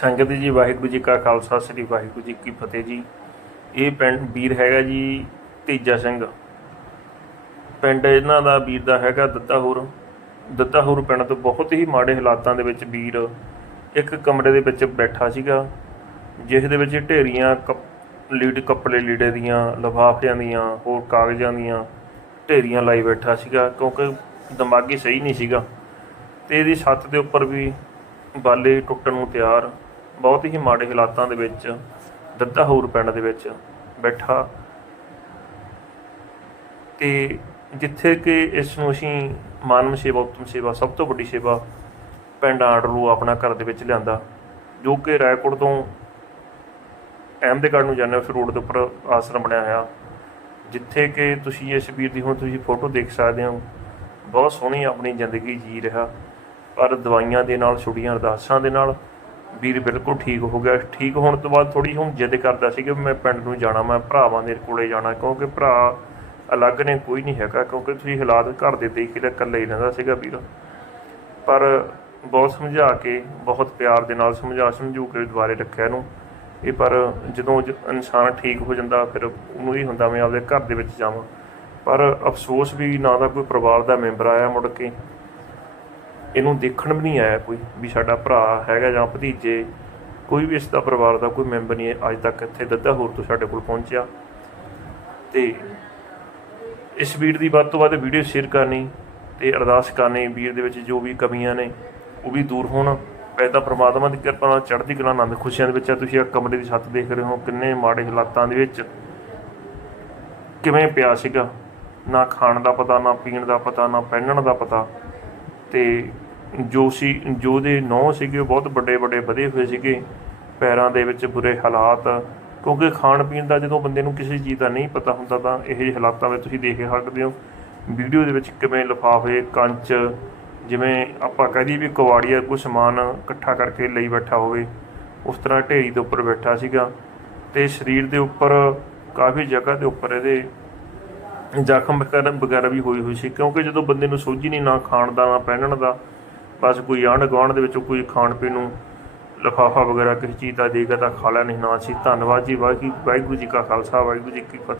ਸੰਗਤ ਜੀ, ਵਾਹਿਗੁਰੂ ਜੀ ਕਾ ਖਾਲਸਾ, ਸ੍ਰੀ ਵਾਹਿਗੁਰੂ ਜੀ ਕੀ ਫਤਿਹ ਜੀ। ਇਹ ਪਿੰਡ ਵੀਰ ਹੈਗਾ ਜੀ ਤੇਜਾ ਸਿੰਘ। ਪਿੰਡ ਇਹਨਾਂ ਦਾ ਵੀਰ ਦਾ ਹੈਗਾ ਦੱਤਾਹੂਰ। ਦੱਤਾਹੂਰ ਪਿੰਡ ਤੋਂ ਬਹੁਤ ਹੀ ਮਾੜੇ ਹਾਲਾਤਾਂ ਦੇ ਵਿੱਚ ਵੀਰ ਇੱਕ ਕਮਰੇ ਦੇ ਵਿੱਚ ਬੈਠਾ ਸੀਗਾ ਜਿਸ ਦੇ ਵਿੱਚ ਢੇਰੀਆਂ ਕੱਪ- ਲੀਡ, ਕੱਪੜੇ ਲੀੜੇ ਦੀਆਂ, ਲਿਫਾਫਿਆਂ ਦੀਆਂ, ਹੋਰ ਕਾਗਜ਼ਾਂ ਦੀਆਂ ਢੇਰੀਆਂ ਲਾਈ ਬੈਠਾ ਸੀਗਾ, ਕਿਉਂਕਿ ਦਿਮਾਗੀ ਸਹੀ ਨਹੀਂ ਸੀਗਾ। ਤੇ ਇਹਦੀ ਛੱਤ ਦੇ ਉੱਪਰ ਵੀ ਬਾਲੇ ਟੁੱਟਣ ਨੂੰ ਤਿਆਰ ਬਹੁਤ ਹੀ ਮਾੜੇ ਹਾਲਾਤਾਂ ਦੇ ਵਿੱਚ, ਦੱਦਾ ਦੱਦਾਹੂਰ ਪਿੰਡ ਦੇ ਵਿੱਚ ਬੈਠਾ। ਤੇ ਜਿੱਥੇ ਕਿ ਇਸ ਨੂੰ ਅਸੀਂ ਮਾਨਵ ਸੇਵਾ, ਉਤਮ ਸੇਵਾ, ਸਭ ਤੋਂ ਵੱਡੀ ਸੇਵਾ ਪਿੰਡ ਆਰਡਰ ਆਪਣਾ ਘਰ ਦੇ ਵਿੱਚ ਲਿਆਂਦਾ, ਜੋ ਕਿ ਰਾਏਕੋਟ ਤੋਂ ਅਹਿਮਦਗੜ੍ਹ ਨੂੰ ਜਾਂਦੇ ਉਸ ਰੋਡ ਦੇ ਉੱਪਰ ਆਸਰਮ ਬਣਿਆ ਹੋਇਆ। ਜਿੱਥੇ ਕਿ ਤੁਸੀਂ ਇਸ ਵੀਰ ਦੀ ਹੁਣ ਤੁਸੀਂ ਫੋਟੋ ਦੇਖ ਸਕਦੇ ਹੋ, ਬਹੁਤ ਸੋਹਣੀ ਆਪਣੀ ਜ਼ਿੰਦਗੀ ਜੀ ਰਿਹਾ। ਪਰ ਦਵਾਈਆਂ ਦੇ ਨਾਲ, ਛੁੱਟੀਆਂ, ਅਰਦਾਸਾਂ ਦੇ ਨਾਲ ਵੀਰ ਬਿਲਕੁਲ ਠੀਕ ਹੋ ਗਿਆ। ਠੀਕ ਹੋਣ ਤੋਂ ਬਾਅਦ ਥੋੜੀ ਹੁਣ ਜਿੱਦ ਕਰਦਾ ਸੀ ਕਿ ਮੈਂ ਪਿੰਡ ਨੂੰ ਜਾਣਾ, ਮੈਂ ਭਰਾਵਾਂ ਦੇ ਕੋਲੇ ਜਾਣਾ, ਕਿਉਂਕਿ ਭਰਾ ਅਲੱਗ ਨੇ, ਕੋਈ ਨਹੀਂ ਹੈਗਾ, ਕਿਉਂਕਿ ਤੁਸੀਂ ਹਾਲਾਤ ਘਰ ਦੇ ਦੇਖ ਕੇ ਇਕੱਲਾ ਹੀ ਰਹਿੰਦਾ ਸੀਗਾ ਵੀਰ। ਪਰ ਬਹੁਤ ਸਮਝਾ ਕੇ, ਬਹੁਤ ਪਿਆਰ ਦੇ ਨਾਲ ਸਮਝਾ ਸਮਝੂ ਕੇ ਦੁਬਾਰੇ ਰੱਖਿਆ ਇਹਨੂੰ। ਇਹ ਪਰ ਜਦੋਂ ਇਨਸਾਨ ਠੀਕ ਹੋ ਜਾਂਦਾ, ਫਿਰ ਉਹਨੂੰ ਹੀ ਹੁੰਦਾ ਮੈਂ ਆਪਦੇ ਘਰ ਦੇ ਵਿੱਚ ਜਾਵਾਂ। ਪਰ ਅਫਸੋਸ ਵੀ ਨਾ ਦਾ ਕੋਈ ਪਰਿਵਾਰ ਦਾ ਮੈਂਬਰ ਆਇਆ ਮੁੜ ਕੇ। ਇਹਨੂੰ ਦੇਖਣ ਵੀ ਨਹੀਂ ਆਇਆ ਕੋਈ ਵੀ ਸਾਡਾ ਭਰਾ ਹੈਗਾ ਜਾਂ ਭਤੀਜੇ, ਕੋਈ ਵੀ ਇਸ ਦਾ ਪਰਿਵਾਰ ਦਾ ਕੋਈ ਮੈਂਬਰ ਨਹੀਂ ਅੱਜ ਤੱਕ ਇੱਥੇ ਦੱਦਾ ਹੋਰ ਤੋਂ ਸਾਡੇ ਕੋਲ ਪਹੁੰਚਿਆ। ਤੇ ਇਸ ਵੀਰ ਦੀ ਵੱਧ ਤੋਂ ਵੱਧ ਵੀਡੀਓ ਸ਼ੇਅਰ ਕਰਨੀ ਤੇ ਅਰਦਾਸ ਕਰਨੀ ਵੀਰ ਦੇ ਵਿੱਚ ਜੋ ਵੀ ਕਮੀਆਂ ਨੇ, ਉਹ ਵੀ ਦੂਰ ਹੋਣ। ਪੈਦਾ ਪ੍ਰਮਾਤਮਾ ਦੀ ਕਿਰਪਾ ਨਾਲ ਚੜ੍ਹਦੀ ਕਲਾ ਆਨੰਦ ਖੁਸ਼ੀਆਂ ਦੇ ਵਿੱਚ ਆ। ਤੁਸੀਂ ਇਹ ਕਮਰੇ ਦੀ ਛੱਤ ਦੇਖ ਰਹੇ ਹੋ, ਕਿੰਨੇ ਮਾੜੇ ਹਾਲਾਤਾਂ ਦੇ ਵਿੱਚ। ਕਿਵੇਂ ਪਿਆ ਸੀਗਾ? ਨਾ ਖਾਣ ਦਾ ਪਤਾ, ਨਾ ਪੀਣ ਦਾ ਪਤਾ, ਨਾ ਪਹਿਨਣ ਦਾ ਪਤਾ। ਤੇ ਜੋ ਸੀ, ਜੋ ਦੇ ਨੌ ਸੀਗੇ, ਉਹ ਬਹੁਤ ਵੱਡੇ ਵੱਡੇ ਵਧੇ ਹੋਏ ਸੀਗੇ। ਪੈਰਾਂ ਦੇ ਵਿੱਚ ਬੁਰੇ ਹਾਲਾਤ। ਕਿਉਂਕਿ ਖਾਣ ਪੀਣ ਦਾ ਜਦੋਂ ਬੰਦੇ ਨੂੰ ਕਿਸੇ ਚੀਜ਼ ਦਾ ਨਹੀਂ ਪਤਾ ਹੁੰਦਾ, ਤਾਂ ਇਹੋ ਜਿਹੇ ਹਾਲਾਤਾਂ ਵਿੱਚ ਤੁਸੀਂ ਦੇਖ ਸਕਦੇ ਹੋ। ਵੀਡੀਓ ਦੇ ਵਿੱਚ ਕਿਵੇਂ ਲਿਫਾਫੇ, ਕੰਚ, ਜਿਵੇਂ ਆਪਾਂ ਕਹਿ ਦਈਏ ਵੀ ਕੁਵਾੜੀਆ ਕੋਈ ਸਮਾਨ ਇਕੱਠਾ ਕਰਕੇ ਲਈ ਬੈਠਾ ਹੋਵੇ, ਉਸ ਤਰ੍ਹਾਂ ਢੇਰੀ ਦੇ ਉੱਪਰ ਬੈਠਾ ਸੀਗਾ। ਤੇ ਸਰੀਰ ਦੇ ਉੱਪਰ ਕਾਫੀ ਜਗ੍ਹਾ ਦੇ ਉੱਪਰ ਇਹਦੇ ਜ਼ਖਮ ਵਗੈਰਾ ਵੀ ਹੋਈ ਹੋਈ ਸੀ। ਕਿਉਂਕਿ ਜਦੋਂ ਬੰਦੇ ਨੂੰ ਸੋਝੀ ਨਹੀਂ ਨਾ ਖਾਣ ਦਾ, ਨਾ ਪਹਿਨਣ ਦਾ ਬਸ ਕੋਈ ਆਂਢ ਗੁਆਂਢ ਦੇ ਵਿੱਚੋਂ ਕੋਈ ਖਾਣ ਪੀਣ ਨੂੰ ਲਿਫਾਫਾ ਵਗੈਰਾ ਕਿਸੇ ਚੀਜ਼ ਦਾ ਦੇਗਾ ਤਾਂ ਖਾ ਲੈ ਨਹੀਂ ਨਾ ਸੀ ਧੰਨਵਾਦ ਜੀ ਵਾਹਿਗੁਰੂ ਵਾਹਿਗੁਰੂ ਜੀ ਕਾ ਖਾਲਸਾ, ਵਾਹਿਗੁਰੂ ਜੀ ਕੀ ਫਤਿਹ।